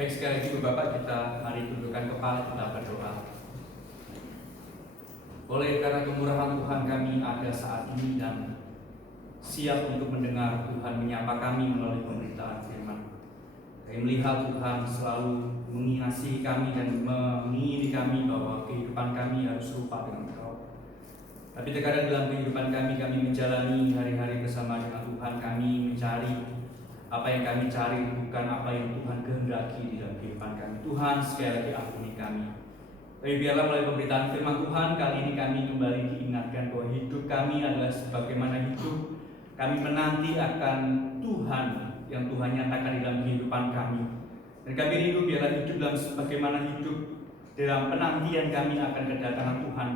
Baik, sekali lagi Bapak, kita mari tundukkan kepala, kita berdoa. Oleh karena kemurahan Tuhan, kami ada saat ini dan siap untuk mendengar Tuhan menyapa kami melalui pemberitaan firman. Kami melihat Tuhan selalu mengasihi kami dan mengingini kami bahwa kehidupan kami harus serupa dengan Engkau. Tapi terkadang dalam kehidupan kami menjalani hari-hari bersama dengan Tuhan, kami mencari apa yang kami cari bukan apa yang Tuhan kehendaki di dalam kehidupan kami. Tuhan, sekali lagi ampuni kami. Tapi biarlah melalui pemberitaan firman Tuhan kali ini kami kembali diingatkan bahwa hidup kami adalah sebagaimana hidup kami menanti akan Tuhan yang Tuhan nyatakan di dalam kehidupan kami. Dan kami rindu biarlah hidup dalam sebagaimana hidup dalam penantian kami akan kedatangan Tuhan.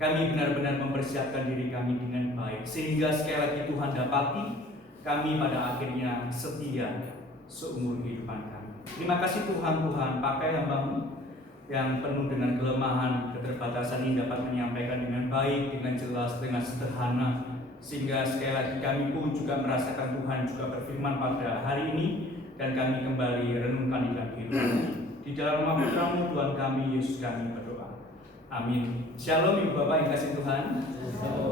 Kami benar-benar mempersiapkan diri kami dengan baik sehingga sekali lagi Tuhan dapati kami pada akhirnya setia seumur kehidupan kami. Terima kasih Tuhan, pakai hamba-Mu yang penuh dengan kelemahan, keterbatasan ini dapat menyampaikan dengan baik, dengan jelas, dengan sederhana, sehingga sekali lagi kami pun juga merasakan Tuhan juga berfirman pada hari ini dan kami kembali renungkan di dalam kehidupan kami. Di dalam nama Putra-Mu Tuhan kami, Yesus kami berdoa. Amin. Shalom Ibu Bapak yang kasih Tuhan.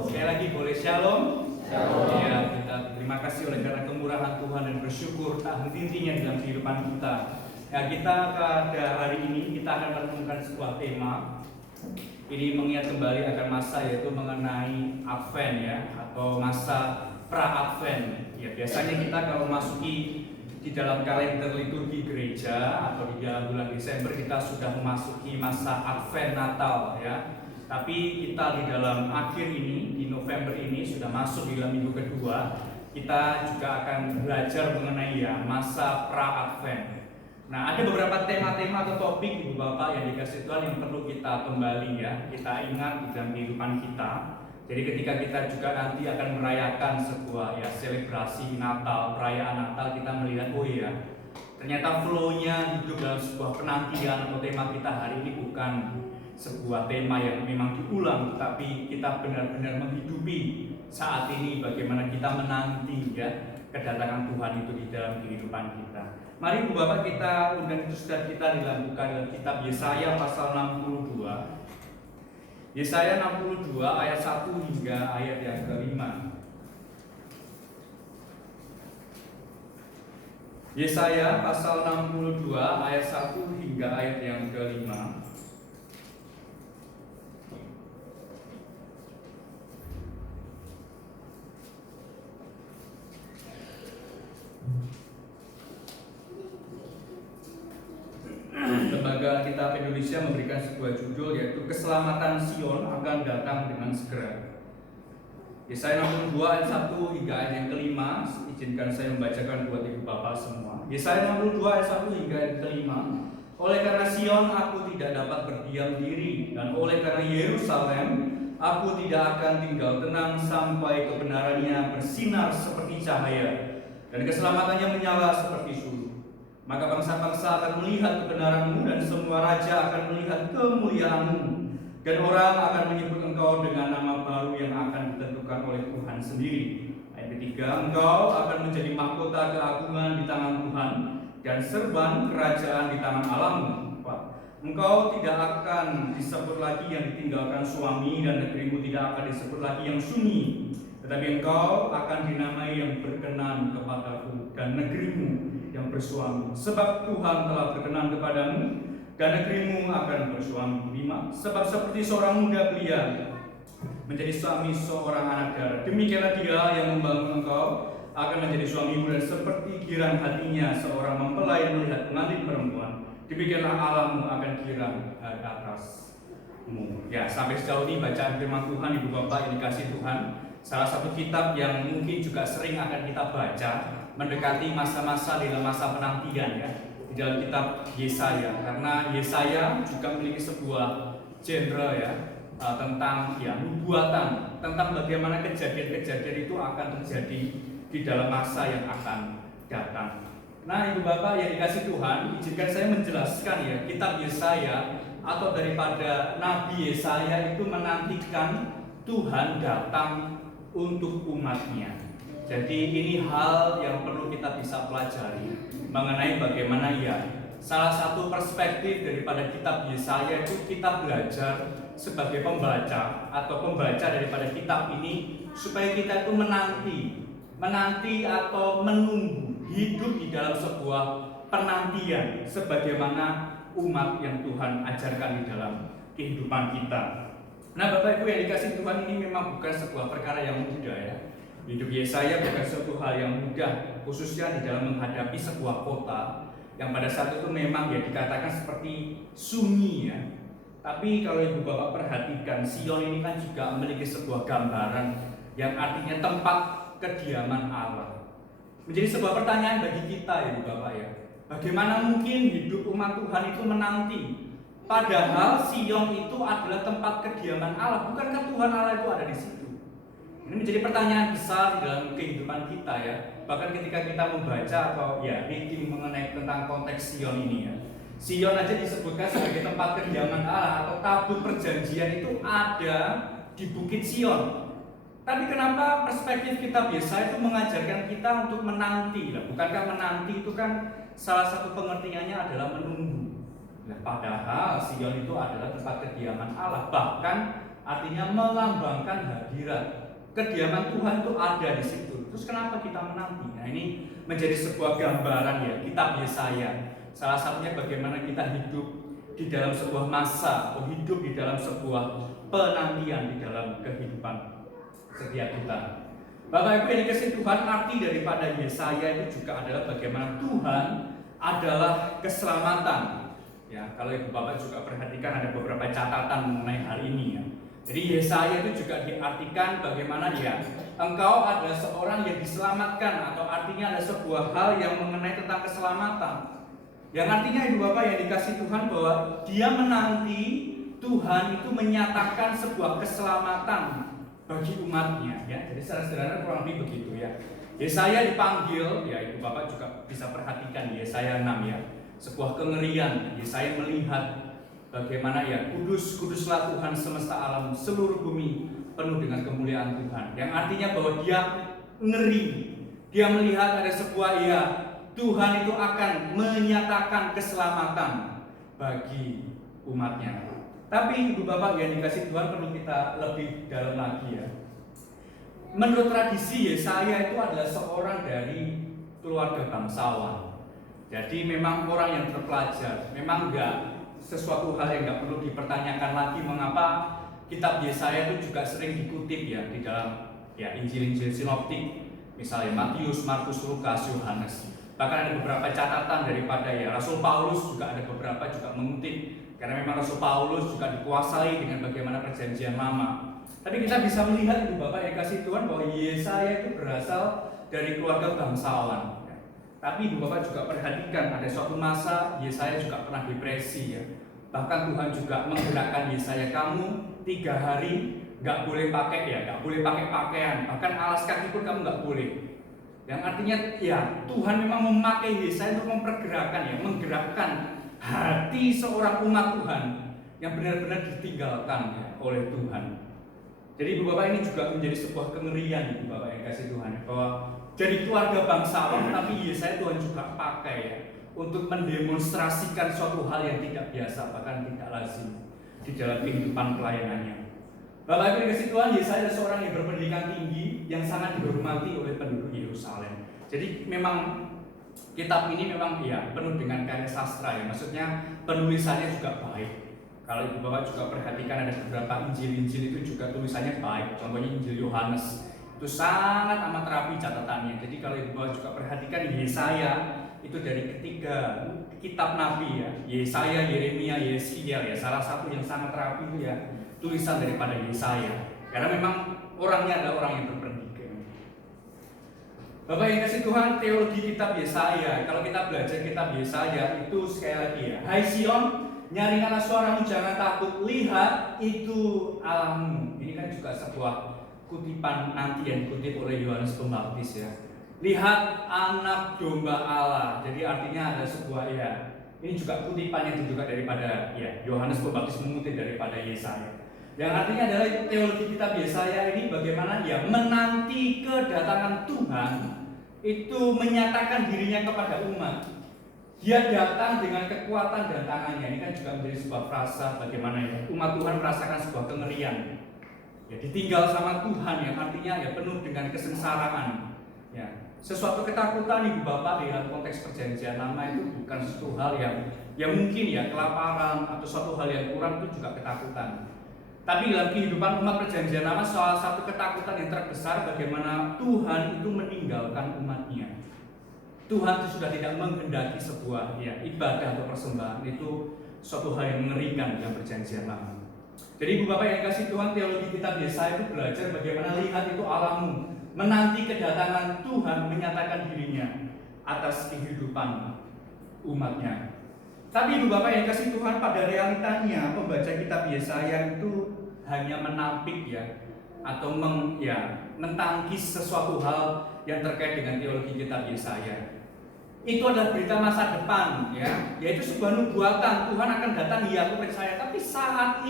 Sekali lagi boleh shalom. Ya, kita terima kasih oleh karena kemurahan Tuhan dan bersyukur tak henti-hentinya dalam kehidupan kita. Ya, kita pada hari ini kita akan menemukan sebuah tema. Ini mengingat kembali akan masa yaitu mengenai Advent ya, atau masa pra-Advent. Ya, biasanya kita kalau masuki di dalam kalender liturgi gereja atau di dalam bulan Desember kita sudah memasuki masa Advent Natal ya. Tapi kita di dalam akhir ini, di November ini sudah masuk di dalam minggu kedua, kita juga akan belajar mengenai ya masa pra-Advent. Nah, ada beberapa tema-tema atau topik Ibu Bapak yang dikasih Tuhan yang perlu kita kembali ya, kita ingat di dalam kehidupan kita. Jadi ketika kita juga nanti akan merayakan sebuah ya selebrasi Natal, perayaan Natal, kita melihat oh iya, ternyata flow-nya hidup dalam sebuah penantian atau tema kita hari ini bukan sebuah tema yang memang diulang, tapi kita benar-benar menghidupi saat ini bagaimana kita menanti ya kedatangan Tuhan itu di dalam kehidupan kita. Mari Ibu Bapak kita undang saudara kita dibuka dalam kitab Yesaya pasal 62. Yesaya 62 ayat 1 hingga ayat yang ke-5. Yesaya pasal 62 ayat 1 hingga ayat yang ke-5. Lembaga Kitab Indonesia memberikan sebuah judul yaitu Keselamatan Sion akan datang dengan segera. Yesaya 62 ayat 1 hingga ayat yang ke-5. Izinkan saya membacakan buat Ibu Bapak semua. Yesaya 62 ayat 1 hingga ayat ke-5. Oleh karena Sion aku tidak dapat berdiam diri, dan oleh karena Yerusalem aku tidak akan tinggal tenang sampai kebenarannya bersinar seperti cahaya dan keselamatannya menyala seperti sulu. Maka bangsa-bangsa akan melihat kebenaran-Mu dan semua raja akan melihat kemuliaan-Mu, dan orang akan menyebut Engkau dengan nama baru yang akan ditentukan oleh Tuhan sendiri. Ayat ketiga, Engkau akan menjadi mahkota keagungan di tangan Tuhan dan serban kerajaan di tangan Allahmu. Engkau tidak akan disebut lagi yang ditinggalkan suami, dan negerimu tidak akan disebut lagi yang sunyi, tetapi engkau akan dinamai yang berkenan kepadaku, dan negerimu yang bersuami, sebab Tuhan telah berkenan kepadamu, dan negerimu akan bersuami. 5. Sebab seperti seorang muda belia menjadi suami seorang anak darah, demikianlah dia yang membangun engkau akan menjadi suamimu, dan seperti girang hatinya seorang mempelai melihat pengantin perempuan, demikianlah Allahmu akan girang dari atasmu. Ya, sampai sejauh ini bacaan firman Tuhan Ibu Bapak yang dikasih Tuhan. Salah satu kitab yang mungkin juga sering akan kita baca mendekati masa-masa dalam masa penantian ya, di dalam kitab Yesaya, karena Yesaya juga memiliki sebuah genre ya tentang ya nubuatan tentang bagaimana kejadian-kejadian itu akan terjadi di dalam masa yang akan datang. Nah, Ibu Bapak yang dikasih Tuhan, izinkan saya menjelaskan ya kitab Yesaya atau daripada Nabi Yesaya itu menantikan Tuhan datang untuk umatnya. Jadi ini hal yang perlu kita bisa pelajari mengenai bagaimana ya salah satu perspektif daripada kitab Yesaya itu kita belajar sebagai pembaca atau pembaca daripada kitab ini supaya kita itu menanti atau menunggu, hidup di dalam sebuah penantian sebagaimana umat yang Tuhan ajarkan di dalam kehidupan kita. Nah, Bapak Ibu yang dikasih Tuhan, ini memang bukan sebuah perkara yang mudah ya. Hidup Yesaya bukan suatu hal yang mudah, khususnya di dalam menghadapi sebuah kota yang pada saat itu memang ya dikatakan seperti sunyi ya. Tapi kalau Ibu Bapak perhatikan, Sion ini kan juga memiliki sebuah gambaran yang artinya tempat kediaman Allah. Menjadi sebuah pertanyaan bagi kita Ibu Bapak ya. Bagaimana mungkin hidup umat Tuhan itu menanti? Padahal Sion itu adalah tempat kediaman Allah. Bukankah Tuhan Allah itu ada di situ? Ini menjadi pertanyaan besar dalam kehidupan kita ya. Bahkan ketika kita membaca atau ya reading mengenai tentang konteks Sion ini ya. Sion aja disebutkan sebagai tempat kediaman Allah atau tabut perjanjian itu ada di Bukit Sion. Tapi kenapa perspektif kitab Yesaya itu mengajarkan kita untuk menanti? Bukankah menanti itu kan salah satu pengertiannya adalah menunggu. Nah, padahal Sion itu adalah tempat kediaman Allah, bahkan artinya melambangkan hadirat. Kediaman Tuhan itu ada di situ. Terus kenapa kita menanti? Nah, ini menjadi sebuah gambaran ya kitab Yesaya. Salah satunya bagaimana kita hidup di dalam sebuah masa atau hidup di dalam sebuah penantian di dalam kehidupan setiap kita. Bapak Ibu yang dikasihi Tuhan, arti daripada Yesaya itu juga adalah bagaimana Tuhan adalah keselamatan. Ya, kalau Ibu Bapak juga perhatikan ada beberapa catatan mengenai hal ini ya. Jadi Yesaya itu juga diartikan bagaimana ya engkau adalah seorang yang diselamatkan, atau artinya ada sebuah hal yang mengenai tentang keselamatan. Yang artinya Ibu Bapak yang dikasih Tuhan bahwa dia menanti Tuhan itu menyatakan sebuah keselamatan bagi umatnya ya. Jadi secara sederhana kurang lebih begitu ya. Yesaya dipanggil ya, Ibu Bapak juga bisa perhatikan di Yesaya 6 ya. Sebuah kengerian, Yesaya melihat bagaimana ya kuduslah Tuhan semesta alam, seluruh bumi penuh dengan kemuliaan Tuhan. Yang artinya bahwa dia ngeri, dia melihat ada sebuah ya Tuhan itu akan menyatakan keselamatan bagi umatnya. Tapi Ibu Bapak yang dikasih Tuhan, perlu kita lebih dalam lagi ya. Menurut tradisi Yesaya itu adalah seorang dari keluarga bangsawan. Jadi memang orang yang terpelajar. Memang enggak sesuatu hal yang enggak perlu dipertanyakan lagi mengapa kitab Yesaya itu juga sering dikutip ya di dalam ya Injil-Injil sinoptik. Misalnya Matius, Markus, Lukas, Yohanes. Bahkan ada beberapa catatan daripada ya Rasul Paulus juga ada beberapa juga mengutip, karena memang Rasul Paulus juga dikuasai dengan bagaimana perjanjian lama. Tapi kita bisa melihat Ibu Bapak yang kasih Tuhan bahwa Yesaya itu berasal dari keluarga bangsawan. Tapi Ibu Bapak juga perhatikan ada suatu masa Yesaya juga pernah depresi ya. Bahkan Tuhan juga menggerakkan Yesaya, kamu 3 hari nggak boleh pakai ya, nggak boleh pakai pakaian, bahkan alas kaki pun kamu nggak boleh. Yang artinya ya Tuhan memang memakai Yesaya untuk menggerakkan hati seorang umat Tuhan yang benar-benar ditinggalkan ya, oleh Tuhan. Jadi Ibu Bapak ini juga menjadi sebuah kengerian Ibu Bapak yang kasih Tuhan, bahwa dari keluarga bangsawan tapi Yesaya Tuhan juga pakai ya untuk mendemonstrasikan suatu hal yang tidak biasa, bahkan tidak lazim di dalam kehidupan pelayanannya. Bapak Ibu yang kasih Tuhan, Yesaya adalah seorang yang berpendidikan tinggi yang sangat dihormati oleh penduduk Yerusalem. Jadi memang kitab ini memang ya penuh dengan karya sastra ya, maksudnya penulisannya juga baik. Kalau Ibu Bapak juga perhatikan ada beberapa Injil-Injil itu juga tulisannya baik. Contohnya Injil Yohanes itu sangat amat rapi catatannya. Jadi kalau Ibu Bapak juga perhatikan Yesaya itu dari ketiga kitab Nabi ya, Yesaya, Yeremia, Yeskiel ya, salah satu yang sangat rapi itu ya tulisan daripada Yesaya. Karena memang orangnya adalah orang yang berpendidikan. Bapak yang kasih Tuhan, teologi kitab Yesaya, kalau kita belajar kitab Yesaya itu sekali lagi ya, Hai Sion, nyaringkanlah suaramu, jangan takut, lihat itu Allahmu. Ini kan juga sebuah kutipan nanti yang dikutip oleh Yohanes Pembaptis ya. Lihat anak domba Allah. Jadi artinya ada sebuah ya, ini juga kutipannya itu juga daripada ya Yohanes Pembaptis mengutip daripada Yesaya. Yang artinya adalah teologi kitab Yesaya ini bagaimana ya menanti kedatangan Tuhan itu menyatakan dirinya kepada umat. Dia datang dengan kekuatan dan tangannya. Ini kan juga menjadi sebuah frasa bagaimana ya umat Tuhan merasakan sebuah kengerian. Ya, ditinggal sama Tuhan yang artinya ya penuh dengan kesengsaraan. Ya, sesuatu ketakutan Ibu Bapak di dalam konteks perjanjian lama itu bukan sesuatu hal yang mungkin ya kelaparan atau suatu hal yang kurang itu juga ketakutan. Tapi dalam kehidupan umat perjanjian lama salah satu ketakutan yang terbesar bagaimana Tuhan itu meninggalkan umatnya. Tuhan itu sudah tidak menghendaki sebuah ibadah atau persembahan, itu suatu hal yang mengerikan dalam perjanjian lama. Jadi Ibu Bapak yang kasih Tuhan, teologi kitab Yesaya itu belajar bagaimana lihat itu alamu, menanti kedatangan Tuhan menyatakan dirinya atas kehidupan umatnya. Tapi Ibu Bapak yang kasih Tuhan, pada realitanya pembaca kitab Yesaya itu hanya menampik atau mentangkis sesuatu hal yang terkait dengan teologi kitab Yesaya. Itu adalah berita masa depan, yaitu sebuah nubuatan Tuhan akan datang, aku percaya. Tapi saat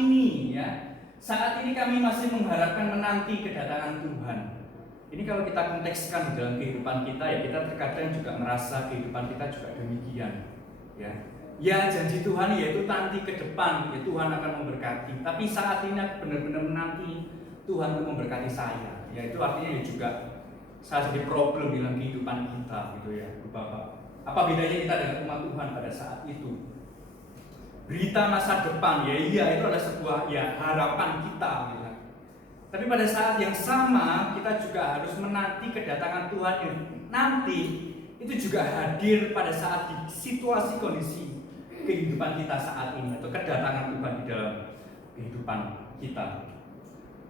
ini kami masih mengharapkan menanti kedatangan Tuhan. Ini kalau kita kontekskan di dalam kehidupan kita, kita terkadang juga merasa kehidupan kita juga demikian. Janji Tuhan yaitu nanti ke depan, Tuhan akan memberkati. Tapi saat ini aku benar-benar menanti Tuhan untuk memberkati saya. Itu artinya juga salah jadi problem dalam kehidupan kita, gitu ya, Bapak. Apa bedanya kita dengan umat Tuhan pada saat itu? Berita masa depan, itu adalah sebuah harapan kita, gitu. Tapi pada saat yang sama kita juga harus menanti kedatangan Tuhan yang nanti itu juga hadir pada saat di situasi kondisi kehidupan kita saat ini, atau kedatangan Tuhan di dalam kehidupan kita.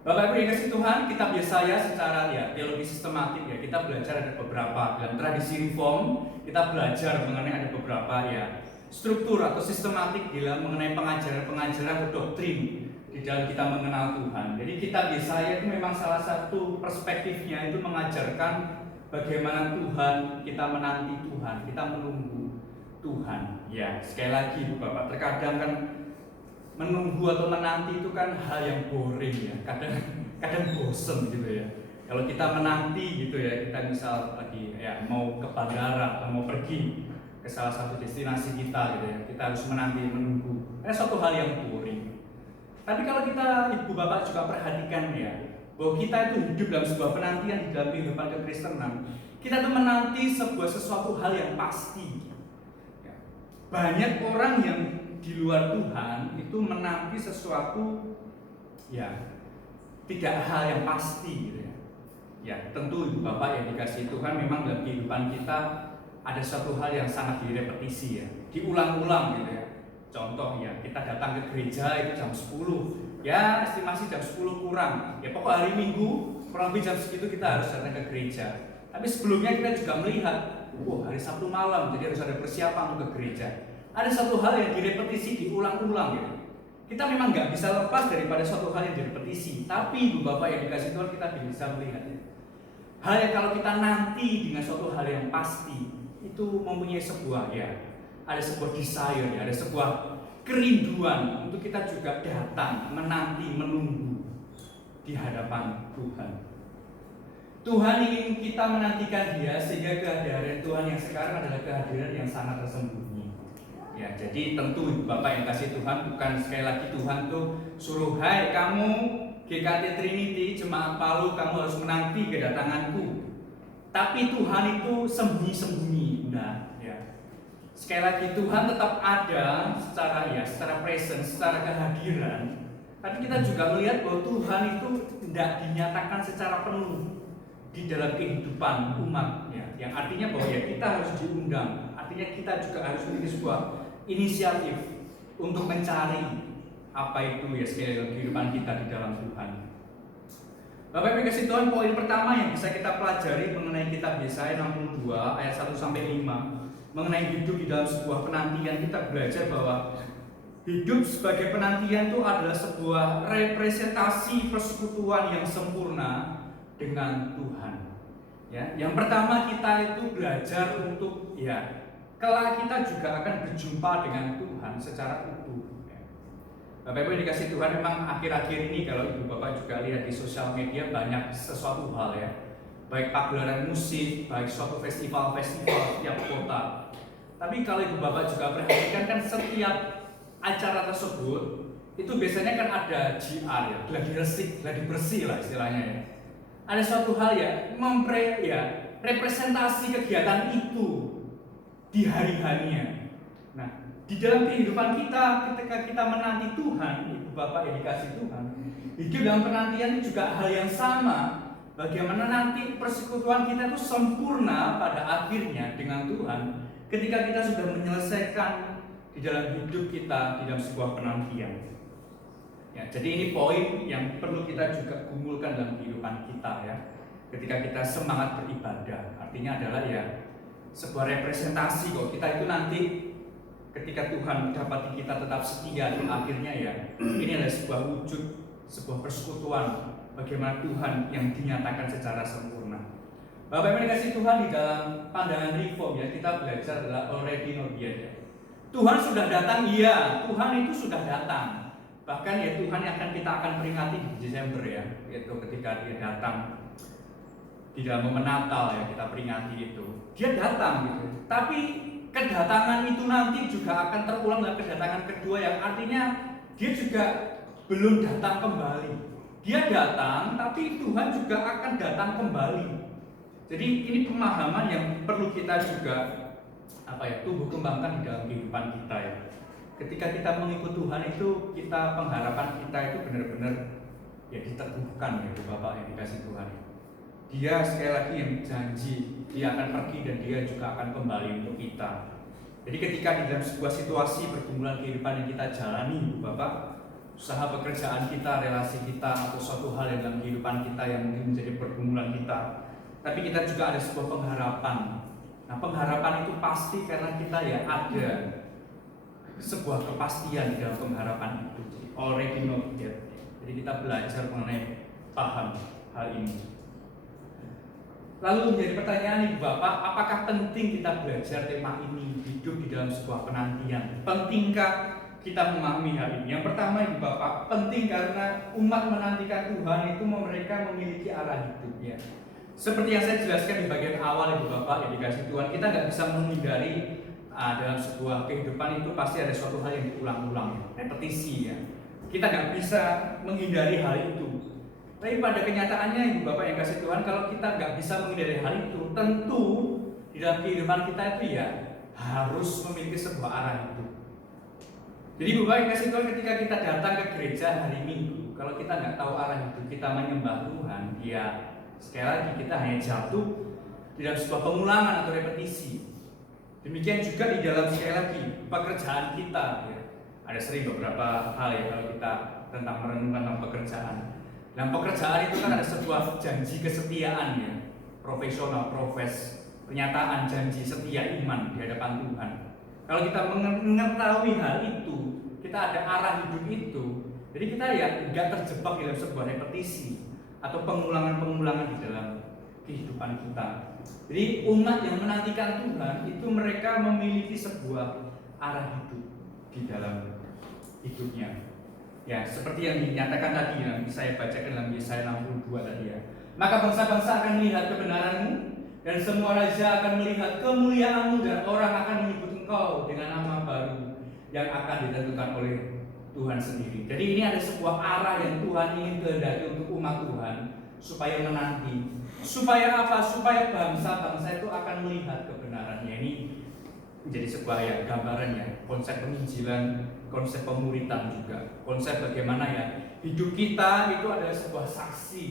Bapak Ibu yang kasih Tuhan, kitab Yesaya secara teologi sistematik kita belajar ada beberapa dalam tradisi reform, kita belajar mengenai ada beberapa struktur atau sistematik dalam mengenai pengajaran atau doktrin di dalam kita mengenal Tuhan. Jadi kitab Yesaya itu memang salah satu perspektifnya itu mengajarkan bagaimana Tuhan, kita menanti Tuhan, kita menunggu Tuhan. Sekali lagi Bapak, terkadang kan menunggu atau menanti itu kan hal yang boring kadang bosen gitu ya. Kalau kita menanti gitu kita misal lagi mau ke bandara atau mau pergi ke salah satu destinasi kita gitu kita harus menunggu. Suatu hal yang boring. Tapi kalau kita Ibu Bapak juga perhatikan bahwa kita itu hidup dalam sebuah penantian di dalam kehidupan kekristenan, kita tuh menanti sesuatu hal yang pasti. Banyak orang yang di luar Tuhan itu menanti sesuatu tidak hal yang pasti gitu tentu Ibu Bapak yang dikasih Tuhan, memang dalam kehidupan kita ada suatu hal yang sangat direpetisi diulang-ulang gitu contoh kita datang ke gereja itu jam 10 estimasi jam 10 kurang pokok hari Minggu kurang lebih jam segitu kita harus datang ke gereja. Tapi sebelumnya kita juga melihat hari Sabtu malam jadi harus ada persiapan untuk ke gereja. Ada satu hal yang direpetisi, diulang-ulang Kita memang nggak bisa lepas daripada suatu hal yang direpetisi. Tapi Ibu Bapak yang dikasih Tuhan, kita bisa melihat hal yang kalau kita nanti dengan suatu hal yang pasti, itu mempunyai sebuah ada sebuah desire, ada sebuah kerinduan untuk kita juga datang, menanti, menunggu di hadapan Tuhan. Tuhan ingin kita menantikan Dia sehingga kehadiran Tuhan yang sekarang adalah kehadiran yang sangat tersembunyi. Jadi tentu Bapak yang kasih Tuhan, bukan sekali lagi Tuhan tuh suruh, hai kamu GKT Trinity Jemaat Palu, kamu harus menanti kedatanganku. Tapi Tuhan itu sembunyi-sembunyi. Sekali lagi Tuhan tetap ada secara presence, secara kehadiran. Tapi kita juga melihat bahwa Tuhan itu tidak dinyatakan secara penuh di dalam kehidupan umat, yang artinya bahwa kita harus diundang. Artinya kita juga harus memiliki sebuah inisiatif untuk mencari apa itu sekali lagi kehidupan kita di dalam Tuhan. Bapak Ibu kasih Tuhan, poin pertama yang bisa kita pelajari mengenai kitab Yesaya 62 ayat 1 sampai 5 mengenai hidup di dalam sebuah penantian, kita belajar bahwa hidup sebagai penantian itu adalah sebuah representasi persekutuan yang sempurna dengan Tuhan. Yang pertama kita itu belajar untuk kelak kita juga akan berjumpa dengan Tuhan secara utuh. Bapak Ibu yang dikasih Tuhan, memang akhir-akhir ini kalau Ibu Bapak juga lihat di sosial media banyak sesuatu hal baik pagelaran musik, baik suatu festival-festival setiap kota. Tapi kalau Ibu Bapak juga perhatikan kan setiap acara tersebut itu biasanya kan ada GR ya, gladi resik, gladi bersih lah istilahnya ya. Ada suatu hal ya, representasi kegiatan itu di hari-harinya. Nah, di dalam kehidupan kita ketika kita menanti Tuhan, Ibu Bapak yang dikasih Tuhan, hidup dalam penantian itu juga hal yang sama. Bagaimana nanti persekutuan kita itu sempurna pada akhirnya dengan Tuhan ketika kita sudah menyelesaikan di dalam hidup kita di dalam sebuah penantian. Ya, jadi ini poin yang perlu kita juga gumulkan dalam kehidupan kita ya. Ketika kita semangat beribadah, artinya adalah ya sebuah representasi kok kita itu nanti ketika Tuhan mendapati kita tetap setia di akhirnya ya. Ini adalah sebuah wujud, sebuah persekutuan bagaimana Tuhan yang dinyatakan secara sempurna. Bapak Ibu dikasih Tuhan, di dalam pandangan reform ya, kita belajar adalah already not yet ya. Tuhan sudah datang, iya, Tuhan itu sudah datang. Bahkan ya Tuhan yang kita akan peringati di Desember ya, yaitu ketika Dia datang di dalam momen Natal ya, kita peringati itu. Dia datang gitu. Tapi kedatangan itu nanti juga akan terulang dalam kedatangan kedua yang artinya Dia juga belum datang kembali. Dia datang, tapi Tuhan juga akan datang kembali. Jadi ini pemahaman yang perlu kita juga tumbuh kembangkan di dalam kehidupan kita ya. Ketika kita mengikut Tuhan itu, pengharapan kita itu benar-benar ya diteguhkan ya Bapak yang dikasih Tuhan. Dia sekali lagi yang janji, Dia akan pergi dan Dia juga akan kembali untuk kita. Jadi ketika di dalam sebuah situasi pergumulan kehidupan yang kita jalani Bapak, usaha pekerjaan kita, relasi kita, atau suatu hal yang dalam kehidupan kita yang mungkin menjadi pergumulan kita, tapi kita juga ada sebuah pengharapan. Nah, pengharapan itu pasti karena kita ya ada sebuah kepastian di dalam pengharapan itu. Already know yet. Jadi kita belajar mengenai paham hal ini. Lalu menjadi pertanyaan nih Bapak, apakah penting kita belajar tema ini, hidup di dalam sebuah penantian? Pentingkah kita memahami hal ini? Yang pertama Ibu Bapak, penting karena umat menantikan Tuhan itu mereka memiliki arah hidup ya. Seperti yang saya jelaskan di bagian awal Ibu Bapak yang dikasih Tuhan, kita nggak bisa menghindari dalam sebuah kehidupan itu pasti ada suatu hal yang diulang-ulang, repetisi ya. Kita nggak bisa menghindari hal itu. Tapi pada kenyataannya Ibu Bapak yang kasih Tuhan, kalau kita nggak bisa menghindari hal itu, tentu di dalam kehidupan kita itu ya harus memiliki sebuah arah hidup. Jadi Ibu Bapak yang kasih Tuhan, ketika kita datang ke gereja hari Minggu, kalau kita nggak tahu arah hidup kita menyembah Tuhan, ya sekali lagi kita hanya jatuh di dalam sebuah pengulangan atau repetisi. Demikian juga di dalam sekali lagi pekerjaan kita ya. Ada sering beberapa hal ya kalau kita tentang merenungkan tentang pekerjaan. Dan pekerjaan itu kan ada sebuah janji kesetiaan ya, profesional, pernyataan janji setia iman di hadapan Tuhan. Kalau kita mengetahui hal itu, kita ada arah hidup itu, jadi kita ya nggak terjebak dalam sebuah repetisi atau pengulangan-pengulangan di dalam kehidupan kita. Jadi umat yang menantikan Tuhan itu mereka memiliki sebuah arah hidup di dalam hidupnya. Ya, seperti yang dinyatakan tadi yang saya bacakan dalam Yesaya 62 tadi ya. Maka bangsa-bangsa akan melihat kebenaran-Mu dan semua raja akan melihat kemuliaan-Mu dan orang akan menyebut Engkau dengan nama baru yang akan ditentukan oleh Tuhan sendiri. Jadi ini ada sebuah arah yang Tuhan ingin kehendaki untuk umat Tuhan supaya menanti. Supaya apa? Supaya bangsa-bangsa itu akan melihat kebenarannya. Ini menjadi sebuah ya gambarannya, konsep penginjilan, konsep pemuritan juga, konsep bagaimana ya hidup kita itu adalah sebuah saksi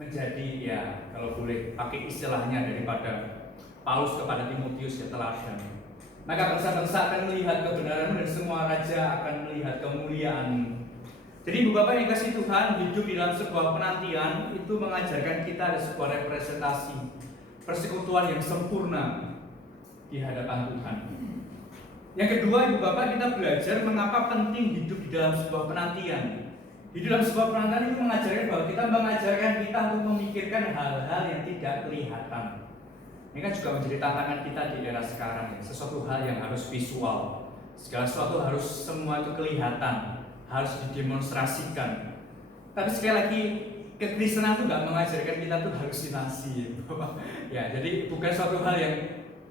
menjadi ya kalau boleh pakai istilahnya daripada Paulus kepada Timotius ya teladan. Maka bangsa-bangsa akan melihat kebenaran dan semua raja akan melihat kemuliaan. Jadi Ibu Bapak yang kasih Tuhan, hidup di dalam sebuah penantian itu mengajarkan kita ada sebuah representasi persekutuan yang sempurna di hadapan Tuhan. Yang kedua Ibu Bapak, kita belajar mengapa penting hidup di dalam sebuah penantian. Di dalam sebuah penantian itu mengajarkan bahwa mengajarkan kita untuk memikirkan hal-hal yang tidak kelihatan. Ini kan juga menjadi tantangan kita di era sekarang ya. Sesuatu hal yang harus visual, segala sesuatu harus semua itu kelihatan, harus didemonstrasikan. Tapi sekali lagi kekristenan itu nggak mengajarkan kita tuh halusinasi ya. Ya, jadi bukan suatu hal yang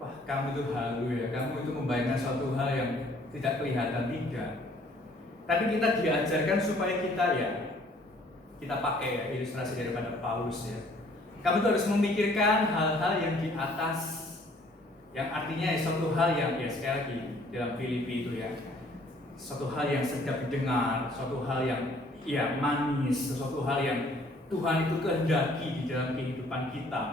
wah kamu itu halu ya, kamu itu membayangkan suatu hal yang tidak kelihatan, tidak. Tapi kita diajarkan supaya kita pakai ya ilustrasi daripada Paulus ya. Kamu tuh harus memikirkan hal-hal yang di atas, yang artinya suatu hal yang sekali lagi dalam Filipi itu ya, suatu hal yang sedap didengar, suatu hal yang manis, suatu hal yang Tuhan itu kehendaki di dalam kehidupan kita.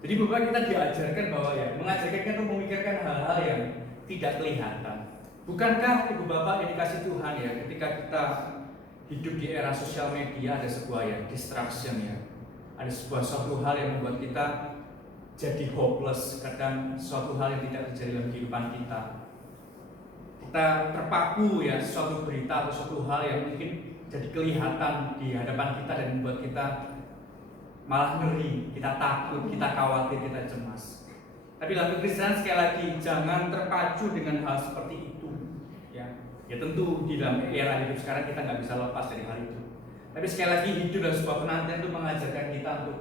Jadi Bapak, kita diajarkan bahwa mengajarkan kita untuk memikirkan hal-hal yang tidak kelihatan. Bukankah Ibu Bapak yang dikasih Tuhan ya, ketika kita hidup di era sosial media ada sebuah distraction ya. Ada suatu hal yang membuat kita jadi hopeless, kadang suatu hal yang tidak terjadi dalam kehidupan kita. Kita terpaku suatu berita atau suatu hal yang mungkin jadi kelihatan di hadapan kita dan membuat kita malah ngeri, kita takut, kita khawatir, kita cemas. Tapi dalam kekristenan sekali lagi jangan terpacu dengan hal seperti itu. Ya tentu di dalam era hidup sekarang kita nggak bisa lepas dari hal itu. Tapi sekali lagi hidup dalam sebuah penantian itu mengajarkan kita untuk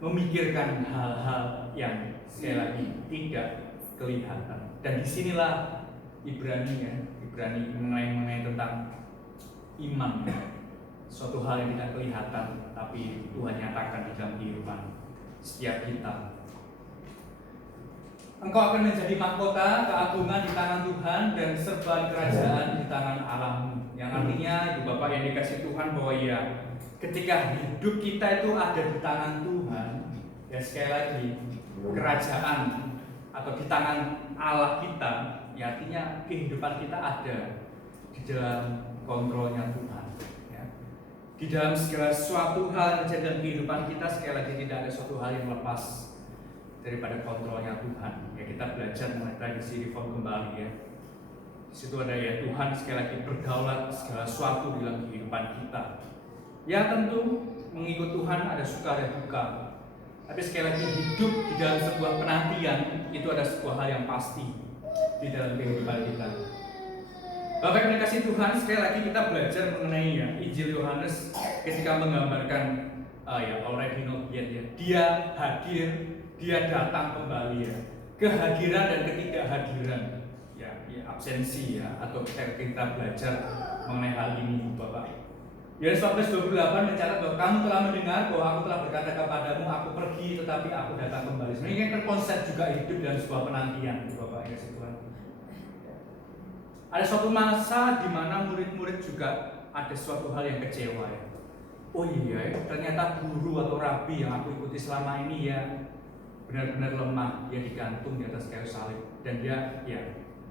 memikirkan hal-hal yang sekali lagi tidak kelihatan. Dan disinilah Ibrani mengenai tentang iman, suatu hal yang tidak kelihatan tapi Tuhan nyatakan di dalam kehidupan setiap kita. Engkau akan menjadi mahkota keagungan di tangan Tuhan dan serba kerajaan di tangan Allahmu. Yang artinya Ibu Bapak yang dikasih Tuhan bahwa ketika hidup kita itu ada di tangan Tuhan, sekali lagi kerajaan atau di tangan Allah kita, artinya kehidupan kita ada di dalam kontrolnya Tuhan. Di dalam segala sesuatu hal yang terjadi dalam kehidupan kita, sekali lagi tidak ada suatu hal yang lepas daripada kontrolnya Tuhan. Kita belajar mengenai tradisi reform kembali Di situ ada Tuhan sekali lagi berdaulat segala sesuatu dalam kehidupan kita. Tentu mengikut Tuhan ada suka dan duka. Tapi sekali lagi hidup di dalam sebuah penantian itu ada sebuah hal yang pasti di dalam kehidupan kita. Bapak yang dikasih Tuhan, sekali lagi kita belajar mengenai Injil Yohanes ketika menggambarkan already not yet dia hadir, dia datang kembali kehadiran dan ketidakhadiran absensi atau kita belajar mengenai hal ini Bapak. Yohanes 14:28 mencatat bahwa kamu telah mendengar bahwa aku telah berkata kepadamu, aku pergi tetapi aku datang kembali. Sebenarnya kan konsep juga hidup dalam sebuah penantian Bapak ya Tuhan. Ada suatu masa di mana murid-murid juga ada suatu hal yang kecewa Oh ternyata guru atau rabi yang aku ikuti selama ini benar-benar lemah, dia digantung di atas kayu salib dan dia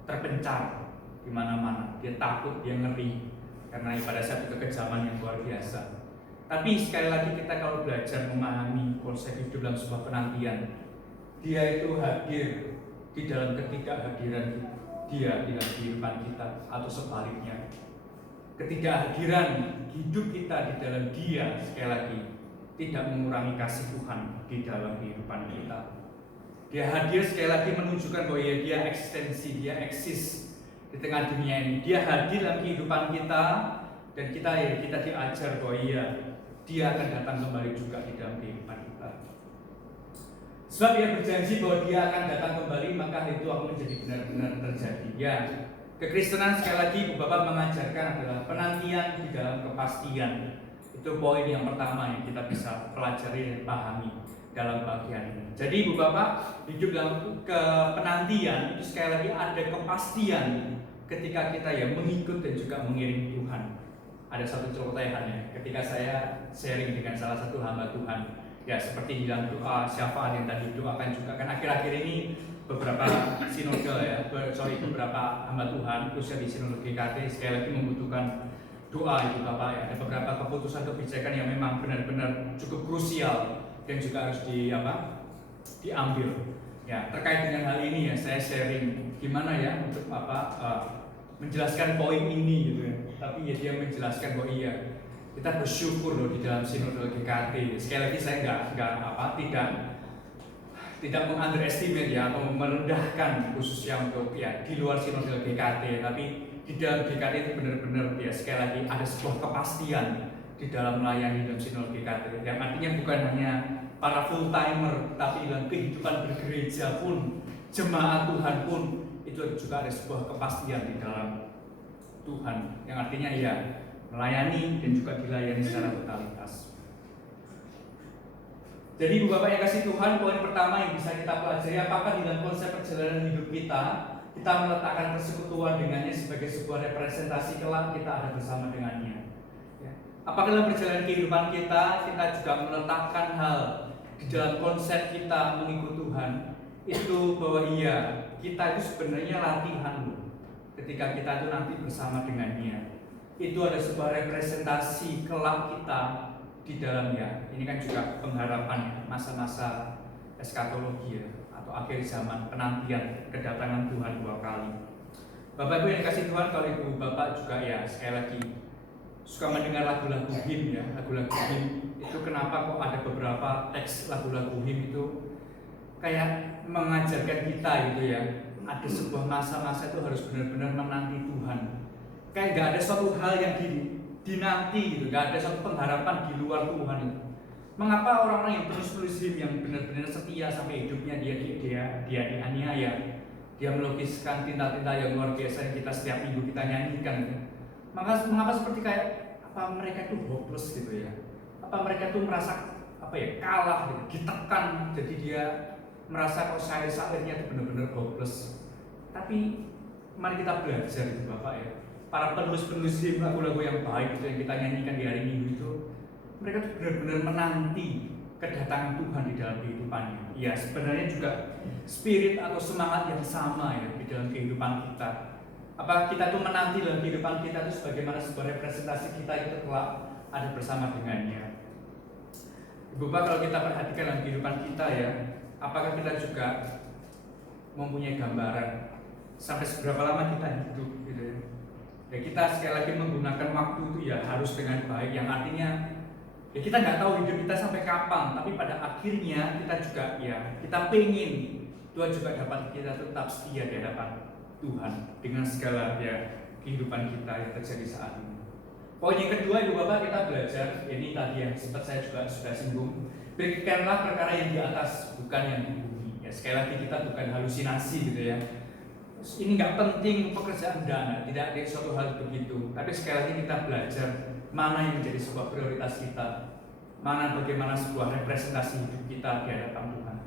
terpencar di mana-mana. Dia takut, dia ngeri karena pada saat itu kekejaman yang luar biasa. Tapi sekali lagi kita kalau belajar memahami konsep hidup dalam sebuah penantian, dia itu hadir di dalam ketidakhadiran dia di dalam kehidupan kita atau sebaliknya. Ketidakhadiran hidup kita di dalam dia sekali lagi tidak mengurangi kasih Tuhan di dalam kehidupan kita. Dia hadir sekali lagi menunjukkan bahwa dia eksistensi, dia eksis di tengah dunia ini. Dia hadir dalam kehidupan kita dan kita diajar bahwa dia akan datang kembali juga di dalam kehidupan kita. Sebab dia berjanji bahwa dia akan datang kembali, maka itu akan menjadi benar-benar terjadi. Kekristenan sekali lagi Ibu Bapak mengajarkan adalah penantian di dalam kepastian. Itu poin yang pertama yang kita bisa pelajari dan pahami dalam bagian ini. Jadi Ibu Bapak, hidup dalam penantian itu sekali lagi ada kepastian ketika kita mengikut dan juga mengiring Tuhan. Ada satu celotehan ketika saya sharing dengan salah satu hamba Tuhan, seperti di dalam doa syafaat yang tadi doakan juga kan akhir-akhir ini beberapa sinode beberapa hamba Tuhan khususnya di sinode GKT sekali lagi membutuhkan doa Ibu Bapak Ada beberapa keputusan kebijakan yang memang benar-benar cukup krusial dan juga harus diambil. Terkait dengan hal ini saya sharing gimana untuk menjelaskan poin ini gitu Tapi dia menjelaskan bahwa kita bersyukur loh di dalam sinode GKT. Sekali lagi saya tidak meng-underestimate atau merendahkan khususnya untuk di luar sinode GKT, tapi di dalam GKT itu benar-benar sekali lagi ada sebuah kepastian di dalam melayani dalam sinode GKT yang artinya bukan hanya para full timer, tapi dalam kehidupan bergereja pun, jemaat Tuhan pun, itu juga ada sebuah kepastian di dalam Tuhan, yang artinya ya melayani dan juga dilayani secara totalitas. Jadi Ibu Bapak yang kasih Tuhan, poin pertama yang bisa kita pelajari, apakah di dalam konsep perjalanan hidup kita meletakkan persekutuan dengannya sebagai sebuah representasi kelak kita ada bersama dengannya. Apakah dalam perjalanan kehidupan kita juga meletakkan hal di dalam konsep kita mengikut Tuhan itu bahwa iya, kita itu sebenarnya latihan loh. Ketika kita itu nanti bersama dengannya, itu ada sebuah representasi kelak kita di dalamnya. Ini kan juga pengharapan masa-masa eskatologi ya, atau akhir zaman, penantian kedatangan Tuhan 2 kali. Bapak Ibu yang dikasih Tuhan, kalau Ibu Bapak juga ya sekali lagi suka mendengar lagu-lagu hymn ya, lagu-lagu hymn itu kenapa kok ada beberapa teks lagu-lagu hymn itu kayak mengajarkan kita gitu ya, ada sebuah masa-masa itu harus benar-benar menanti Tuhan. Kayak nggak ada suatu hal yang dinanti gitu, nggak ada suatu pengharapan di luar Tuhan itu. Mengapa orang-orang yang penulis hymn yang benar-benar setia sampai hidupnya dia dianiaya, dia melukiskan tinta-tinta yang luar biasa yang kita setiap minggu kita nyanyikan gitu. Mengapa seperti kayak apa mereka itu hopeless gitu ya? Apa mereka itu merasa kalah gitu, ditekan, jadi dia merasa kok syair-syairnya itu benar-benar hopeless. Tapi mari kita belajar itu Bapak ya. Para penulis-penulis lagu-lagu yang baik itu yang kita nyanyikan di hari Minggu itu, mereka tuh benar-benar menanti kedatangan Tuhan di dalam kehidupannya. Ya sebenarnya juga spirit atau semangat yang sama ya di dalam kehidupan kita. Apa kita tuh menanti dalam kehidupan kita itu sebagaimana sebuah representasi kita itu kelak ada bersama dengannya. Ibu Bapak, kalau kita perhatikan dalam kehidupan kita ya, apakah kita juga mempunyai gambaran sampai seberapa lama kita hidup gitu ya. Ya kita sekali lagi menggunakan waktu itu ya harus dengan baik, yang artinya ya kita nggak tahu hidup kita sampai kapan, tapi pada akhirnya kita juga ya kita pengen Tuhan juga dapat kita tetap setia di hadapan Tuhan dengan segala ya kehidupan kita yang terjadi saat ini. Poin yang kedua Ibu Bapak, kita belajar, ini tadi yang sempat saya juga sudah singgung, pikirkanlah perkara yang di atas bukan yang di bumi. Ya sekali lagi kita bukan halusinasi gitu ya. Ini nggak penting pekerjaan dana, tidak ada suatu hal begitu. Tapi sekali lagi kita belajar mana yang menjadi sebuah prioritas kita, bagaimana sebuah representasi hidup kita di hadapan Tuhan.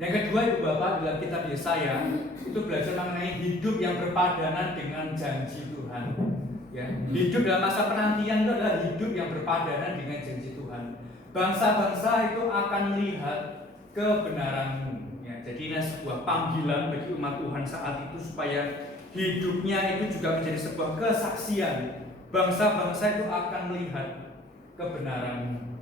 Yang kedua Ibu Bapak, dalam kitab Yesaya itu belajar mengenai hidup yang berpadanan dengan janji Tuhan. Ya, hidup dalam masa penantian itu adalah hidup yang berpadanan dengan janji Tuhan. Bangsa-bangsa itu akan melihat kebenaran-Mu. Ya, jadi ini sebuah panggilan bagi umat Tuhan saat itu supaya hidupnya itu juga menjadi sebuah kesaksian. Bangsa-bangsa itu akan melihat kebenaran-Mu.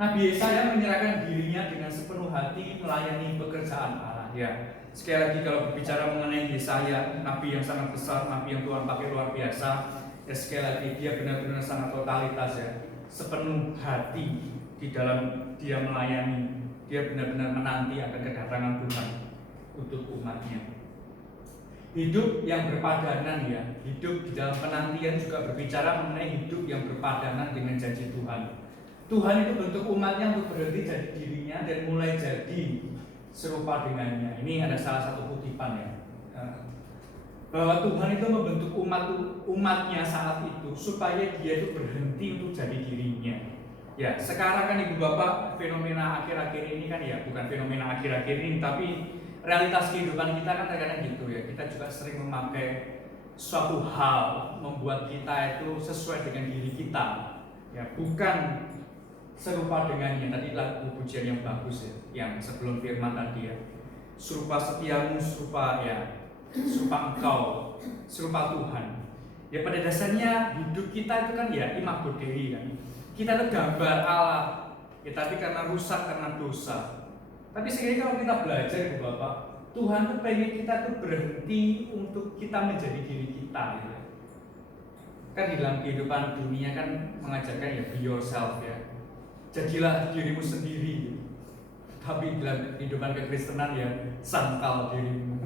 Nabi Yesaya menyerahkan dirinya dengan sepenuh hati melayani pekerjaan Allah. Ya, sekali lagi kalau berbicara mengenai Yesaya, nabi yang sangat besar, nabi yang Tuhan pakai luar biasa. Ya sekali lagi dia benar-benar sangat totalitas ya, sepenuh hati di dalam dia melayani. Dia benar-benar menanti akan kedatangan Tuhan untuk umatnya. Hidup yang berpadanan ya, hidup di dalam penantian juga berbicara mengenai hidup yang berpadanan dengan janji Tuhan. Tuhan itu bentuk umatnya untuk berhenti jadi dirinya dan mulai jadi serupa dengannya. Ini ada salah satu kutipan ya, bahwa Tuhan itu membentuk umatnya saat itu supaya dia itu berhenti untuk jadi dirinya. Ya sekarang kan Ibu Bapak, fenomena akhir-akhir ini kan ya, bukan fenomena akhir-akhir ini, tapi realitas kehidupan kita kan kadang-kadang gitu ya. Kita juga sering memakai suatu hal membuat kita itu sesuai dengan diri kita, ya bukan serupa dengannya. Tadi lagu pujian yang bagus ya, yang sebelum firman tadi ya, serupa setiamu, serupa Engkau, serupa Tuhan. Ya pada dasarnya hidup kita itu kan ya imago Dei kan, kita itu gambar Allah ya, tapi karena rusak karena dosa. Tapi sekali kalau kita belajar Ibu Bapak, Tuhan tuh pengen kita tuh berhenti untuk kita menjadi diri kita gitu. Kan di dalam kehidupan dunia kan mengajarkan ya be yourself ya, jadilah dirimu sendiri. Tapi dalam kehidupan kekristenan ya sangkal dirimu.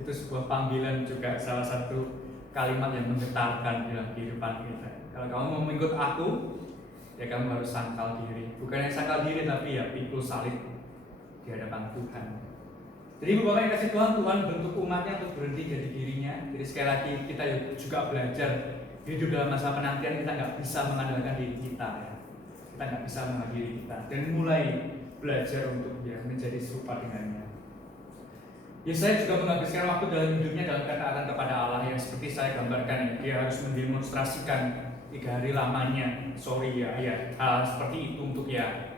Itu sebuah panggilan juga, salah satu kalimat yang menggetarkan dalam kehidupan kita. Kalau kamu mau mengikut aku, ya kamu harus sangkal diri. Bukan hanya sangkal diri, tapi ya pikul salib di hadapan Tuhan. Jadi Bapak yang kasih Tuhan, Tuhan bentuk umatnya untuk berhenti jadi dirinya. Jadi sekali lagi kita juga belajar hidup dalam masa penantian. Kita nggak bisa mengandalkan diri kita ya. Kita nggak bisa mengandalkan diri kita. Dan mulai belajar untuk ya menjadi serupa dengannya. Yesaya juga menghabiskan waktu dalam hidupnya dalam ketaatan kepada Allah yang seperti saya gambarkan ya. Dia harus mendemonstrasikan 3 hari lamanya, hal seperti itu untuk ya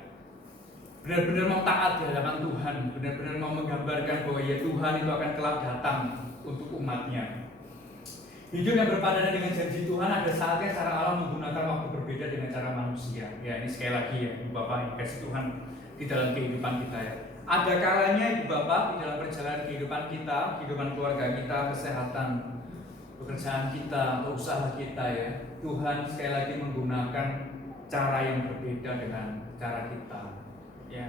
benar-benar mau taat di hadapan Tuhan, benar-benar mau menggambarkan bahwa ya Tuhan itu akan kelak datang untuk umatnya. Hidup yang berpadanan dengan janji Tuhan ada saatnya cara Allah menggunakan waktu berbeda dengan cara manusia. Ya ini sekali lagi ya Bapak yang kasih Tuhan di dalam kehidupan kita ya. Ada kalanya Ibu Bapak di dalam perjalanan kehidupan kita, kehidupan keluarga kita, kesehatan, pekerjaan kita, usaha kita ya. Tuhan sekali lagi menggunakan cara yang berbeda dengan cara kita. Ya,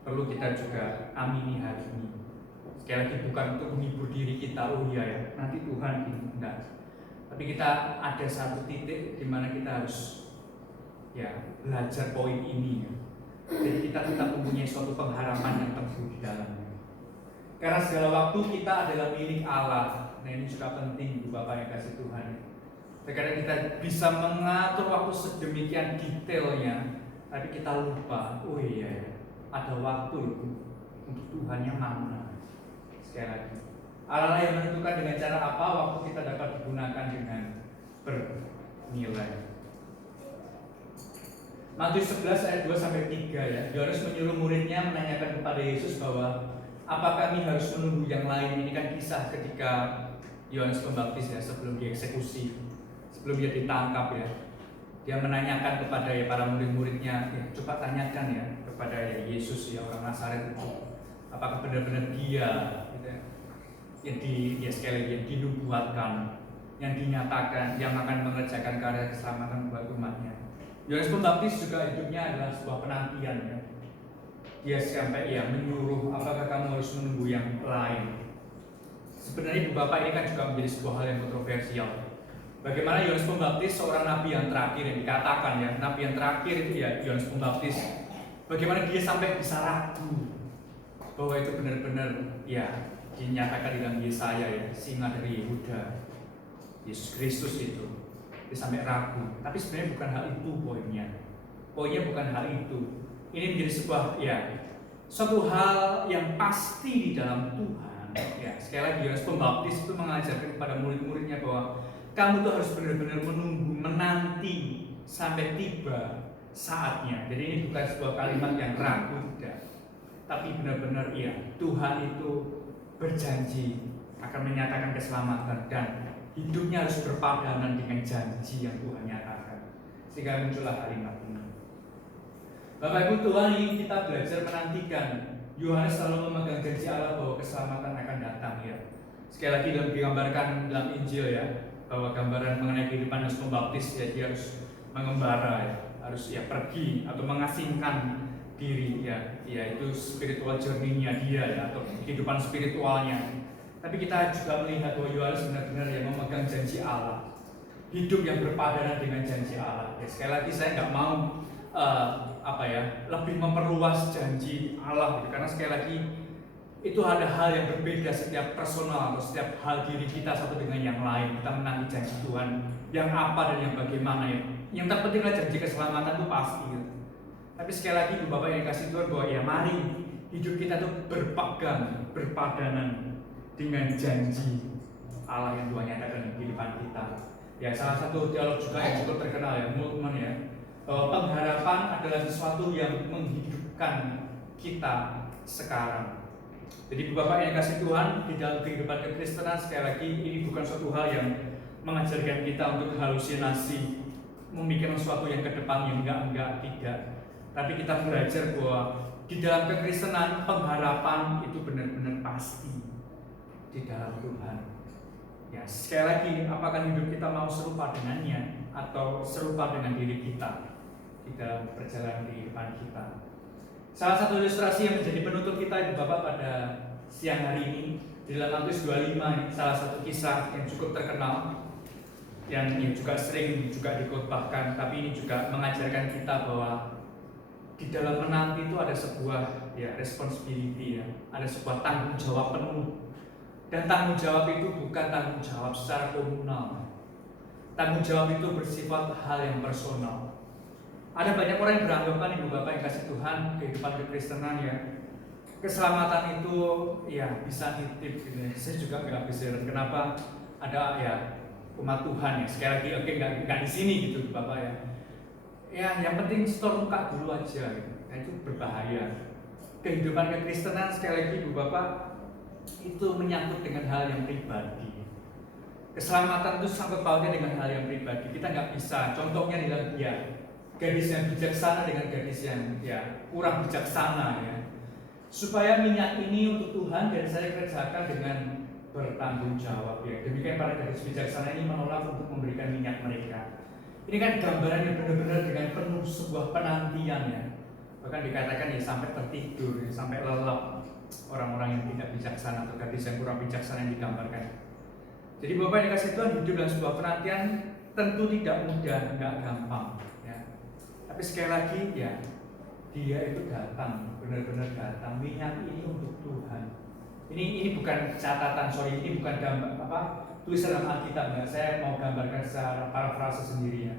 perlu kita juga amini hari ini. Sekali lagi bukan untuk menghibur diri kita, oh iya ya, nanti Tuhan ini enggak. Tapi kita ada satu titik di mana kita harus ya belajar poin ini ya. Jadi kita tetap mempunyai suatu pengharapan yang teguh di dalamnya. Karena segala waktu kita adalah milik Allah. Nah ini juga penting Bapak yang kasih Tuhan. Terkadang kita bisa mengatur waktu sedemikian detailnya, tapi kita lupa, oh iya ada waktu itu untuk Tuhan yang mana. Sekali lagi, Allah yang menentukan dengan cara apa waktu kita dapat digunakan dengan bernilai. Matius 11 ayat 2-3 ya. Yohanes menyuruh muridnya menanyakan kepada Yesus bahwa apa kami harus menunggu yang lain. Ini kan kisah ketika Yohanes Pembaptis ya sebelum dieksekusi, sebelum dia ditangkap ya. Dia menanyakan kepada ya para murid-muridnya, ya, coba tanyakan ya kepada ya Yesus ya orang Nazaret itu, apakah benar-benar dia gitu ya, yang sekali lagi yang dinubuatkan, yang dinyatakan, yang akan mengerjakan karya keselamatan buat umatnya. Yohanes Pembaptis juga hidupnya adalah sebuah penantian ya. Dia sampai ya menyuruh apakah kamu harus menunggu yang lain. Sebenarnya Ibu Bapak ini kan juga menjadi sebuah hal yang kontroversial. Bagaimana Yohanes Pembaptis seorang nabi yang terakhir yang dikatakan ya, nabi yang terakhir itu ya Yohanes Pembaptis. Bagaimana dia sampai bisa ragu bahwa itu benar-benar ya dinyatakan dalam Yesaya ya, singa dari Yehuda, Yesus Kristus itu. Dia sampai ragu. Tapi sebenarnya bukan hal itu poinnya. Poinnya bukan hal itu. Ini menjadi sebuah ya suatu hal yang pasti di dalam Tuhan. Ya, sekali lagi Yohanes Pembaptis itu mengajarkan kepada murid-muridnya bahwa kamu tuh harus benar-benar menunggu, menanti sampai tiba saatnya. Jadi ini bukan sebuah kalimat yang ragu, tidak. Tapi benar-benar iya, Tuhan itu berjanji akan menyatakan keselamatan dan hidupnya harus berpadanan dengan janji yang Tuhan nyatakan. Sehingga muncullah kalimat ini. Bapak Ibu Tuhan, ini kita belajar menantikan. Yohanes selalu memegang janji Allah bahwa keselamatan akan datang ya. Sekali lagi dalam digambarkan dalam Injil ya, bahwa gambaran mengenai kehidupan Yohanes Pembaptis ya, dia harus mengembara ya, harus ya pergi atau mengasingkan diri ya, itu spiritual journey-nya dia ya, atau kehidupan spiritualnya. Tapi kita juga melihat bahwa Yohanes benar-benar yang memegang janji Allah, hidup yang berpadanan dengan janji Allah. Ya, sekali lagi saya nggak mau lebih memperluas janji Allah gitu, karena sekali lagi itu ada hal yang berbeda setiap personal atau setiap hal diri kita satu dengan yang lain. Kita menanti janji Tuhan yang apa dan yang bagaimana ya. Yang terpenting adalah janji keselamatan itu pasti gitu. Tapi sekali lagi Ibu Bapak yang dikasih Tuhan bahwa ya mari hidup kita itu berpadanan dengan janji Allah yang Tuhan nyatakan di kehidupan kita. Ya salah satu dialog juga yang cukup terkenal ya, Moltmann ya, bahwa pengharapan adalah sesuatu yang menghidupkan kita sekarang. Jadi Bapak yang kasih Tuhan di dalam kehidupan kekristenan, sekali lagi ini bukan suatu hal yang mengajarkan kita untuk halusinasi, memikirkan sesuatu yang ke depan yang enggak, tidak. Tapi kita belajar bahwa di dalam kekristenan pengharapan itu benar-benar pasti di dalam Tuhan. Ya, sekali lagi, apakah hidup kita mau serupa dengannya atau serupa dengan diri kita di dalam perjalanan kehidupan kita? Salah satu ilustrasi yang menjadi penutup kita Ibu Bapak pada siang hari ini di dalam Matius 25, salah satu kisah yang cukup terkenal. yang juga sering juga dikhotbahkan, tapi ini juga mengajarkan kita bahwa di dalam menanti itu ada sebuah responsibility, ada sebuah tanggung jawab penuh. Dan tanggung jawab itu bukan tanggung jawab secara komunal. Tanggung jawab itu bersifat hal yang personal. Ada banyak orang yang beranggapan, Ibu Bapak yang kasih Tuhan, kehidupan kekristenan keselamatan itu bisa nitip gitu ya. Saya juga nggak bisa kenapa ada umat Tuhan sekali lagi nggak di sini gitu Bapak yang penting store muka dulu aja gitu. Nah, itu berbahaya. Kehidupan kekristenan sekali lagi Ibu Bapak itu menyangkut dengan hal yang pribadi. Keselamatan itu sangkut pautnya dengan hal yang pribadi. Kita nggak bisa, contohnya adalah gadis yang bijaksana dengan gadis yang kurang bijaksana supaya minyak ini untuk Tuhan dan saya kerjakan dengan bertanggung jawab Demikian para gadis bijaksana ini menolak untuk memberikan minyak mereka. Ini kan gambarannya benar-benar dengan penuh sebuah penantian Bahkan dikatakan sampai tertidur, sampai lelap orang-orang yang tidak bijaksana atau gadis yang kurang bijaksana yang digambarkan. Jadi Bapak yang dikasih Tuhan, hidup dalam sebuah penantian tentu tidak mudah, nggak gampang Tapi sekali lagi dia itu datang, benar-benar datang. Minyak ini untuk Tuhan. Ini bukan catatan, ini bukan gambar tulisan dalam Alkitab. Saya mau gambarkan secara parafrase sendiri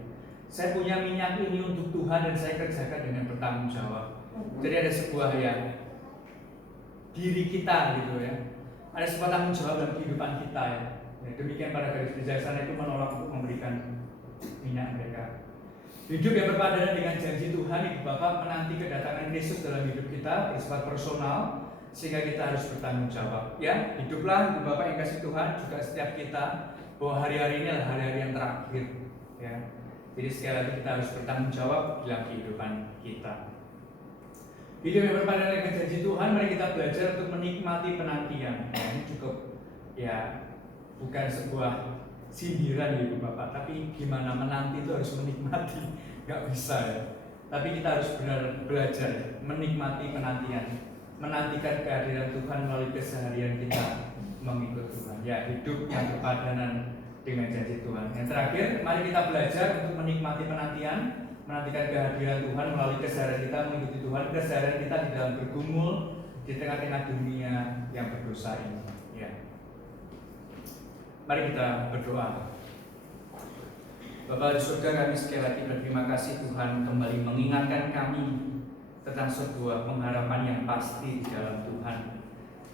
Saya punya minyak ini untuk Tuhan dan saya kerjakan dengan bertanggung jawab. Jadi ada sebuah diri kita gitu Ada sebuah tanggung jawab dalam kehidupan kita Demikian para gadis bijaksana itu menolak untuk memberikan minyak mereka. Hidup yang berpadanan dengan janji Tuhan, Ibu Bapak, menanti kedatangan Yesus dalam hidup kita bersifat personal, sehingga kita harus bertanggung jawab. Hiduplah Ibu Bapak yang kasih Tuhan, juga setiap kita, bahwa hari-hari ini adalah hari-hari yang terakhir. Jadi sekali lagi kita harus bertanggung jawab dalam kehidupan kita. Hidup yang berpadanan dengan janji Tuhan, mari kita belajar untuk menikmati penantian. Ini cukup bukan sebuah sindiran Ibu Bapak, tapi gimana menanti itu harus menikmati, nggak bisa Tapi kita harus benar belajar menikmati penantian, menantikan kehadiran Tuhan melalui keseharian kita mengikut Tuhan. Hidup yang berpadanan dengan janji Tuhan. Yang terakhir, mari kita belajar untuk menikmati penantian, menantikan kehadiran Tuhan melalui keseharian kita mengikuti Tuhan, keseharian kita di dalam bergumul di tengah-tengah dunia yang berdosa ini. Mari kita berdoa. Bapa di surga, kami sekali lagi berterima kasih Tuhan kembali mengingatkan kami tentang sebuah pengharapan yang pasti di dalam Tuhan.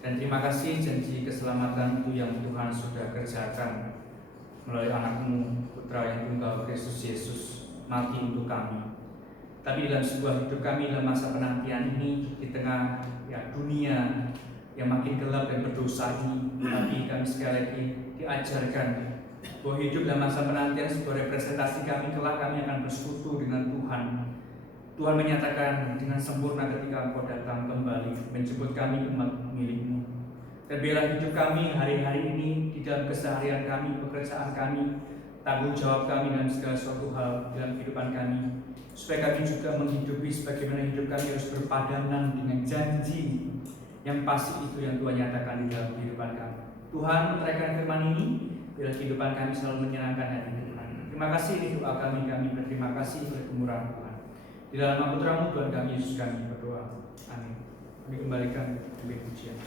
Dan terima kasih janji keselamatan itu yang Tuhan sudah kerjakan melalui anak-Mu, Putra yang tunggal Kristus Yesus, mati untuk kami. Tapi dalam sebuah hidup kami dalam masa penantian ini, di tengah dunia yang makin gelap dan berdosa ini, tapi kami sekali lagi diajarkan bahwa hidup dalam masa penantian sebuah representasi kami kelak kami akan bersekutu dengan Tuhan. Tuhan menyatakan dengan sempurna ketika Engkau datang kembali menjemput kami umat milik-Mu. Dan biarlah hidup kami hari-hari ini di dalam keseharian kami, pekerjaan kami, tanggung jawab kami dalam segala suatu hal dalam kehidupan kami, supaya kami juga menghidupi sebagaimana hidup kami harus berpadanan dengan janji yang pasti itu yang Tuhan nyatakan di dalam kehidupan kami. Tuhan menerangkan firman ini, biar kehidupan kami selalu menyenangkan hati Tuhan. Terima kasih ini doa kami berterima kasih oleh kemurahan Tuhan. Di dalam nama Putra-Mu Tuhan kami Yesus kami berdoa. Amin. Kami kembalikan pujian.